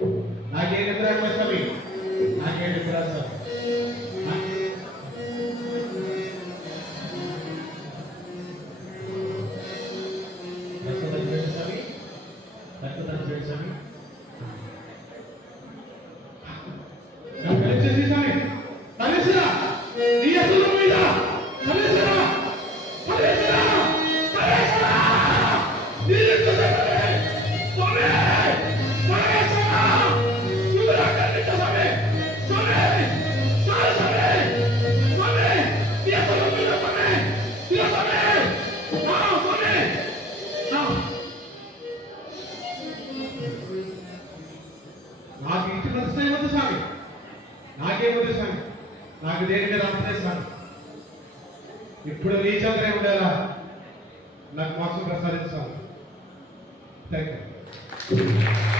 नागे निद्रा स्वामी नागे निद्रा स्वामी నాకు దేని మీద అప్రదేశాను ఇప్పుడు నీ చంద్రే ఉండేలా నాకు మోక్షం ప్రసాదించాలి. Thank you.